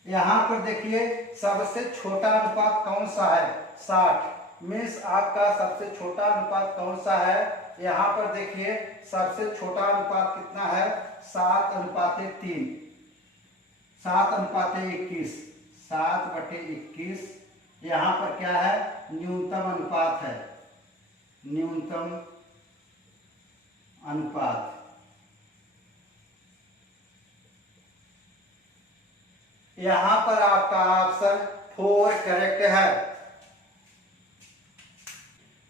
यहाँ पर देखिए सबसे छोटा अनुपात कौन सा है 60, मीन्स आपका सबसे छोटा अनुपात कौन सा है। यहाँ पर देखिए सबसे छोटा अनुपात कितना है 7 अनुपाते 3, 7 अनुपाते 21, 7/21। यहाँ पर क्या है न्यूनतम अनुपात है, न्यूनतम अनुपात। यहाँ पर आपका ऑप्शन 4 करेक्ट है।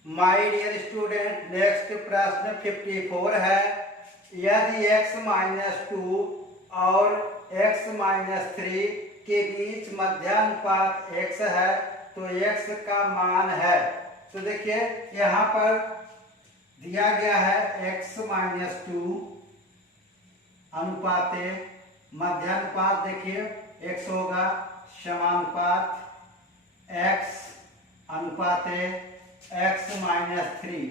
माय डियर स्टूडेंट नेक्स्ट प्रश्न 54 है। यदि x-2 और x-3 के बीच मध्यानुपात x है तो x का मान है। तो देखिए यहाँ पर दिया गया है x-2 अनुपाते मध्यानुपात, देखिए x होगा समानुपात x अनुपाते x-3।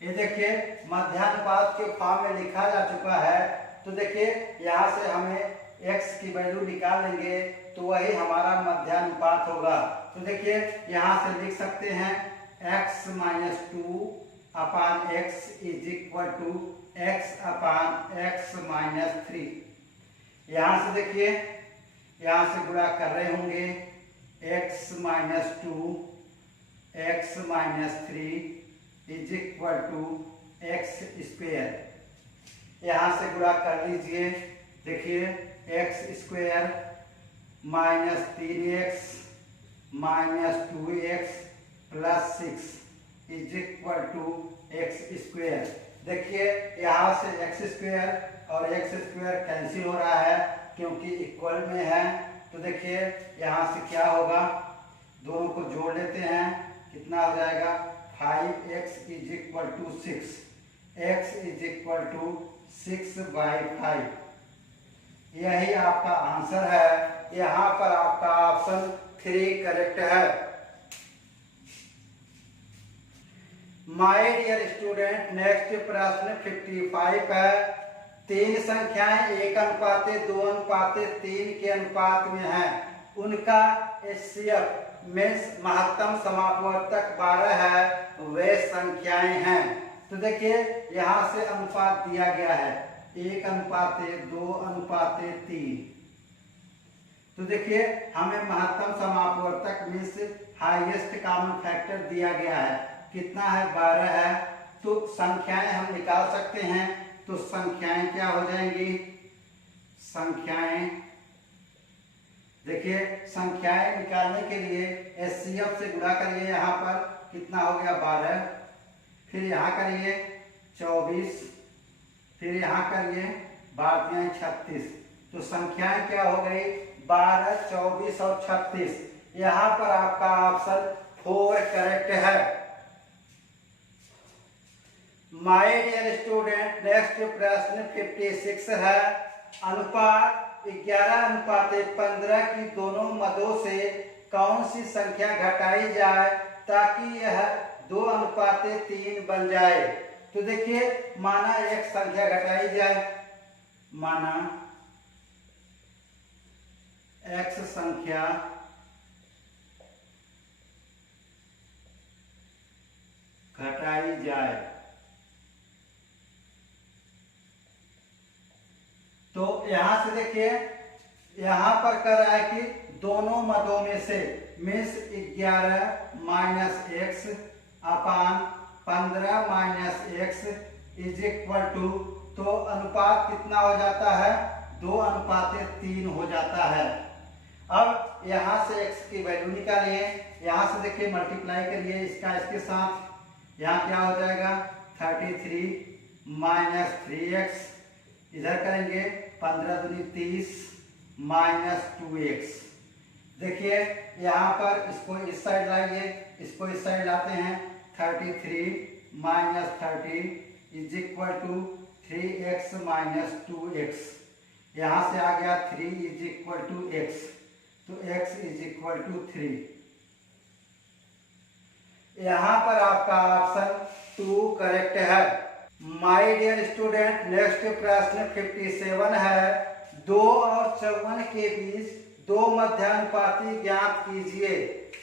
ये देखिए मध्यानुपात के फॉर्म में लिखा जा चुका है। तो देखिए यहाँ से हमें x की वैल्यू निकाल लेंगे तो वही हमारा मध्यानुपात होगा। तो देखिए यहाँ से लिख सकते हैं x-2 upon x is equal to x upon x-3। यहाँ से देखिए यहाँ से गुणा कर रहे होंगे x-2 x-3 is equal to X square. यहाँ से गुणा कर लीजिए, देखिए X square minus 3x minus 2x plus 6 is equal to X square. देखिए यहाँ से एक्स स्क्वेयर और एक्स स्क्वेयर कैंसिल हो रहा है क्योंकि इक्वल में है। तो देखिए यहाँ से क्या होगा, दोनों को जोड़ लेते हैं, कितना हो जाएगा 5x is equal to 6, x is equal to 6/5। यही आपका आंसर है। यहाँ पर आपका ऑप्शन 3 करेक्ट है। माय डियर स्टूडेंट नेक्स्ट प्रश्न 55 है। 3 संख्याएं 1:2:3 के अनुपात में हैं, उनका HCF मीन्स महत्तम समापवर्तक 12 है, वे संख्याएं हैं। तो देखिए यहाँ से अनुपात दिया गया है 1:2:3। तो देखिए हमें महत्तम समापवर्तक मीन्स हाईएस्ट कॉमन फैक्टर दिया गया है, कितना है 12 है। तो संख्याएं हम निकाल सकते हैं। तो संख्याएं क्या हो जाएंगी, संख्याएं देखिए संख्याएं निकालने के लिए HCF से गुणा करिए, यहाँ पर कितना हो गया 12, फिर यहाँ करिए 24, फिर यहाँ करिए 12 36। तो संख्याएं क्या हो गई 12, 24 और 36। यहाँ पर आपका ऑप्शन 4 करेक्ट है। माय डियर स्टूडेंट नेक्स्ट प्रश्न 56 है। अनुपात 11:15 की दोनों मदों से कौन सी संख्या घटाई जाए ताकि यह 2:3 बन जाए। तो देखिए माना एक संख्या घटाई जाए, माना x संख्या घटाई जाए तो यहाँ से देखिए यहाँ पर कर रहा है कि दोनों मदों में से means 11 minus x upon 15 minus x is equal to, तो अनुपात कितना हो जाता है 2:3 हो जाता है। अब यहाँ से x की वैल्यू निकालिए, यहाँ से देखिए मल्टीप्लाई करिए इसका इसके साथ, यहाँ क्या हो जाएगा 33 माइनस 3x, इधर करेंगे 15 दूनी 30 माइनस 2x देखिए यहाँ पर इसको इस साइड लाइए, इसको इस साइड लाते हैं। 33 minus 30 is equal to 3x minus 2x। यहाँ से आ गया 3 इज इक्वल टू x, तो x इज इक्वल टू 3। यहाँ पर आपका ऑप्शन 2 करेक्ट है। माय डियर स्टूडेंट, नेक्स्ट प्रश्न 57 है। 2 और 54 के बीच 2 मध्यानुपाती ज्ञात कीजिए।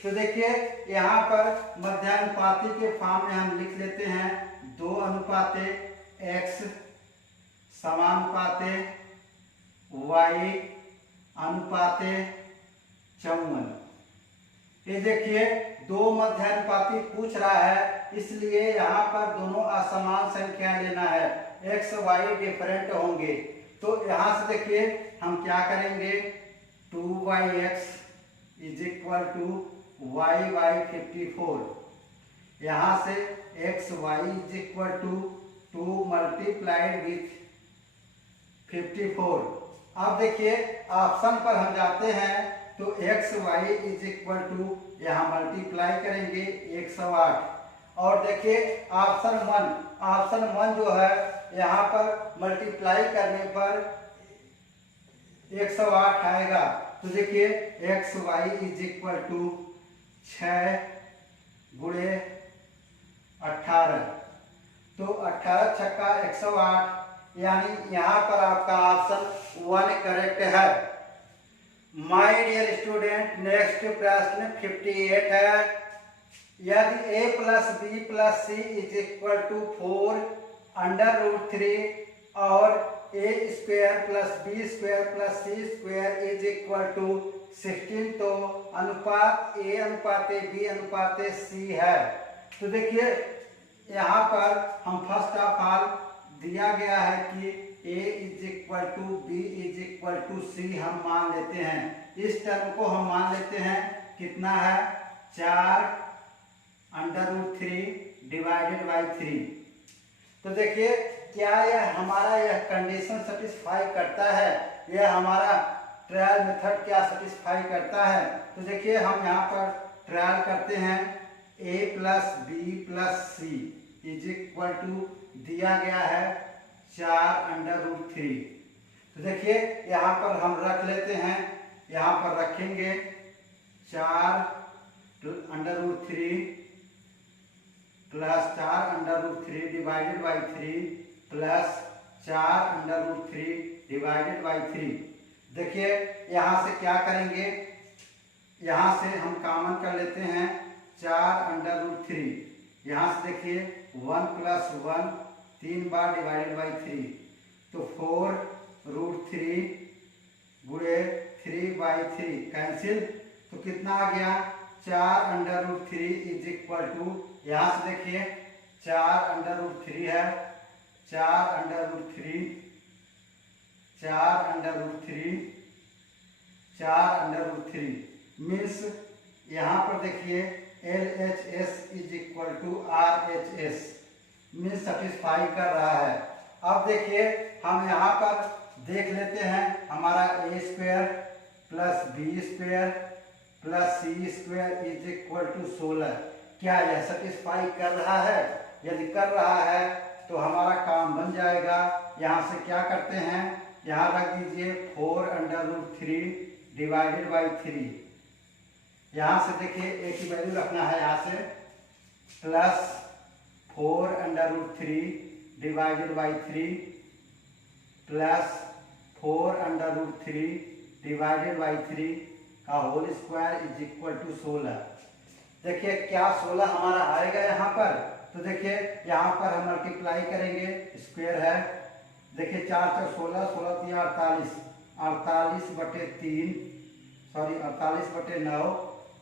तो देखिए यहाँ पर मध्यानुपाती के फॉर्म में हम लिख लेते हैं 2 अनुपाते x समानुपाते y अनुपाते 54। ये देखिए 2 मध्यानुपाती पूछ रहा है, इसलिए यहाँ पर दोनों असमान संख्या लेना है, x y डिफरेंट होंगे। तो यहाँ से देखिए हम क्या करेंगे, 2x is equal to y by 54। यहाँ से x y is equal to 2 multiplied with 54। अब देखिए ऑप्शन पर हम जाते हैं तो x y is equal to यहाँ मल्टीप्लाई करेंगे 108। और देखिए ऑप्शन 1 जो है यहाँ पर मल्टीप्लाई करने पर 108 आएगा। तो देखिए X Y is equal to 6 गुणे 18, तो 18 छक्का 108, यानी यहाँ पर आपका ऑप्शन 1 करेक्ट है। माय डियर स्टूडेंट, नेक्स्ट प्रश्न 58 है। यदि a plus B plus C is equal to 4 under root 3 और a square plus B square plus C square is equal to 16, तो अनुपात a अनुपाते b अनुपाते c है। तो देखिए यहाँ पर हम फर्स्ट ऑफ ऑल दिया गया है कि a is equal to B is equal to C हम मान लेते हैं। इस टर्म को हम मान लेते हैं, कितना है 4 अंडर रूट 3 डिवाइडेड बाई 3। तो देखिए क्या यह हमारा यह कंडीशन सेटिस्फाई करता है, यह हमारा ट्रायल मेथड क्या सेटिस्फाई करता है। तो देखिए हम यहाँ पर ट्रायल करते हैं, a plus B plus C is equal to दिया गया है 4 अंडर रूट 3। तो देखिए यहाँ पर हम रख लेते हैं, यहाँ पर रखेंगे 4 under root 3 plus 4 under root 3 divided by 3 plus 4 under root 3 divided by 3। देखिए यहाँ से क्या करेंगे, यहाँ से हम कॉमन कर लेते हैं 4 अंडर रूट 3। यहाँ से देखिए 1 प्लस 1 3 बार डिवाइडेड बाई 3, तो 4 रूट 3 गुणे 3 बाई 3 कैंसिल, तो कितना आ गया 4 under root 3 is equal to, यहाँ से देखिए 4 अंडर रूट 3 है, 4 under root 3 4 under root 3 4 under root 3 means यहाँ पर देखिए LHS is equal to RHS means satisfy कर रहा है। अब देखिए हम यहाँ पर देख लेते हैं, हमारा a square plus B square plus C square is equal to 16, क्या यह सेटिस्फाई कर रहा है? यदि कर रहा है तो हमारा काम बन जाएगा। यहाँ से क्या करते हैं, यहाँ रख दीजिए 4 अंडर रूट 3 डिवाइडेड बाई 3। यहाँ से देखिए a की वैल्यू रखना है, यहाँ से plus 4 under root 3 divided by 3 plus 4 under root 3 divided by 3 का whole square is equal to 16। देखिए क्या 16 हमारा आएगा यहाँ पर, तो देखिए यहाँ पर हम मल्टीप्लाई करेंगे, स्क्वायर है, देखिए 4 4 16 16 3 48 48 बटे 3 सॉरी 48 बटे 9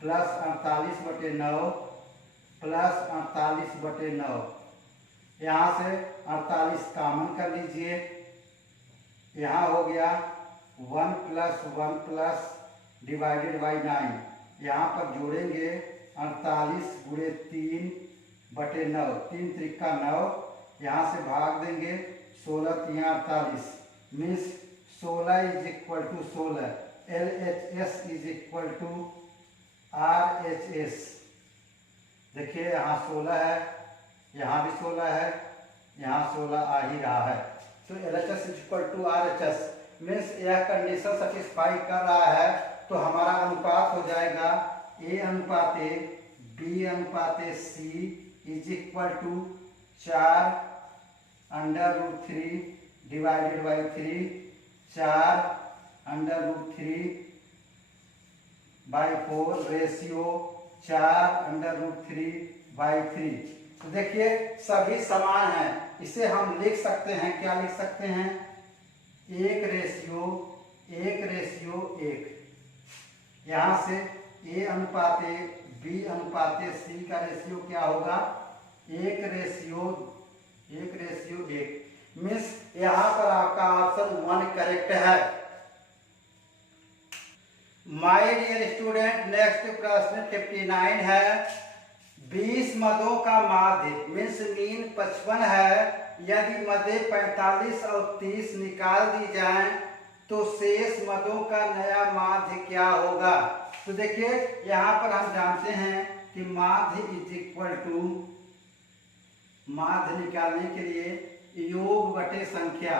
प्लस 48 बटे 9 प्लस 48 बटे 9। यहाँ से 48 कॉमन कर लीजिए, यहाँ हो गया 1 प्लस 1 प्लस डिवाइडेड बाई 9। यहाँ पर जोड़ेंगे 48 गुणे 3 बटे 9, 3 त्रिका 9, यहाँ से भाग देंगे 16 3 48 means 16 is equal to 16, LHS is equal to RHS। देखिए यहाँ 16 है, यहाँ भी 16 है, यहाँ 16 आ ही रहा है। तो LHS is equal to RHS means यह कंडीशन सेटिस्फाई कर रहा है। तो हमारा अनुपात हो जाएगा A अनुपाते B अनुपाते C is equal to 4√3 divided by 3, 4√3 by 4 ratio 4√3 by 3। तो देखिए सभी समान हैं, इसे हम लिख सकते हैं, क्या लिख सकते हैं, 1:1। यहाँ से A अनुपाते B अनुपाते C का रेशियो क्या होगा, 1:1 मीन्स यहाँ पर आपका ऑप्शन 1 करेक्ट है। माय डियर स्टूडेंट, नेक्स्ट प्रश्न 59 है। 20 मदों का माध्य मीन्स मीन 55 है। यदि मदें 45 और 30 निकाल दी जाएं तो शेष मदों का नया माध्य क्या होगा। तो देखिए यहाँ पर हम जानते हैं कि माध्य इज इक्वल टू, माध्य निकालने के लिए योग बटे संख्या,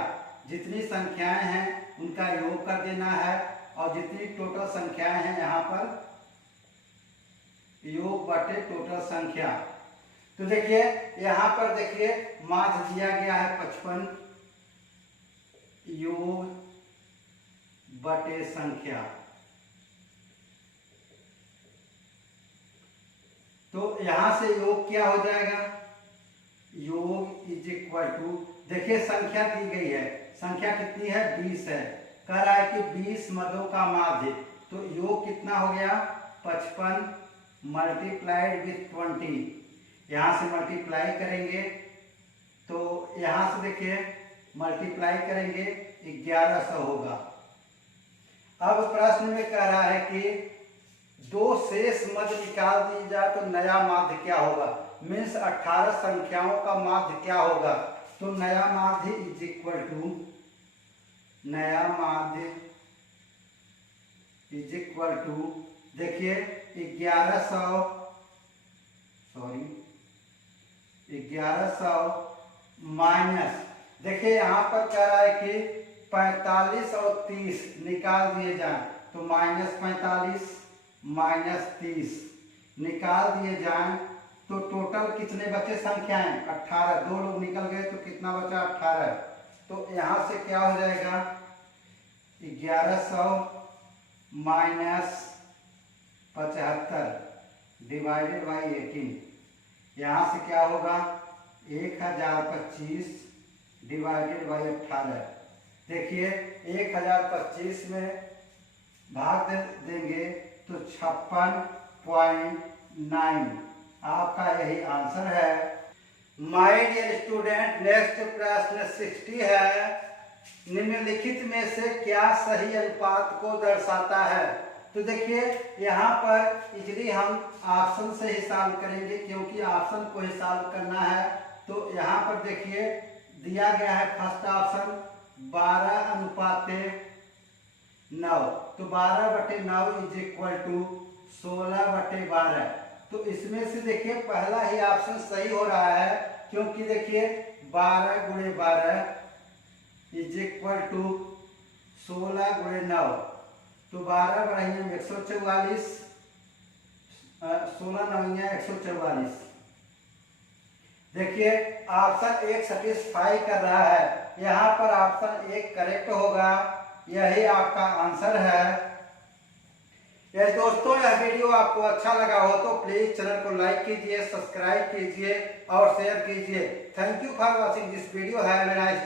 जितनी संख्याएं हैं उनका योग कर देना है और जितनी टोटल संख्याएं हैं यहाँ पर योग बटे टोटल संख्या। तो देखिए यहाँ पर देखिए माध्य दिया गया है 55, योग बटे संख्या। तो यहां से योग क्या हो जाएगा, योग इज इक्वल टू, देखिए संख्या दी गई है, संख्या कितनी है 20 है, कह रहा है कि 20 मदों का माध्य। तो योग कितना हो गया 55 मल्टीप्लाइड विथ 20, यहां से मल्टीप्लाई करेंगे तो यहां से देखिए मल्टीप्लाई करेंगे 1100 होगा। अब प्रश्न में कह रहा है कि 2 शेष मद निकाल दी जाए तो नया माध्य क्या होगा, मीन्स 18 संख्याओं का माध्य क्या होगा। तो नया माध्य इज इक्वल टू, नया माध्य इज इक्वल टू, देखिए 1100 माइनस, देखिए यहाँ पर कह रहा है कि 45 और 30 निकाल दिए जाएं तो -45 -30 निकाल दिए जाएं तो टोटल कितने बचे संख्याएं 18, 2 लोग निकल गए तो कितना बचा 18। तो यहाँ से क्या हो जाएगा 1100 माइनस 75 डिवाइडेड बाई 18, यहाँ से क्या होगा 1025 डिवाइडेड बाई 18। देखिए 1025 में भाग देंगे तो 56.9 आपका यही आंसर है। माय डियर स्टूडेंट, नेक्स्ट प्रश्न 60 है। निम्नलिखित में से क्या सही अनुपात को दर्शाता है। तो देखिए यहाँ पर इजली हम ऑप्शन से ही सॉल्व करेंगे क्योंकि ऑप्शन को ही सॉल्व करना है। तो यहाँ पर देखिए दिया गया है फर्स्ट ऑप्शन 12:9, तो 12/9 इज इक्वल टू 16/12। तो इसमें से देखिए पहला ही ऑप्शन सही हो रहा है क्योंकि देखिए 12 × 12 इज इक्वल टू 16 × 9, तो 12 बढ़ाइए 144, 16 9 144। देखिए ऑप्शन 1 सेटिस्फाई कर रहा है, यहाँ पर ऑप्शन 1 करेक्ट होगा, यही आपका आंसर है। यस दोस्तों, यह वीडियो आपको अच्छा लगा हो तो प्लीज चैनल को लाइक कीजिए, सब्सक्राइब कीजिए और शेयर कीजिए। Thank you for watching this video. Have a nice day.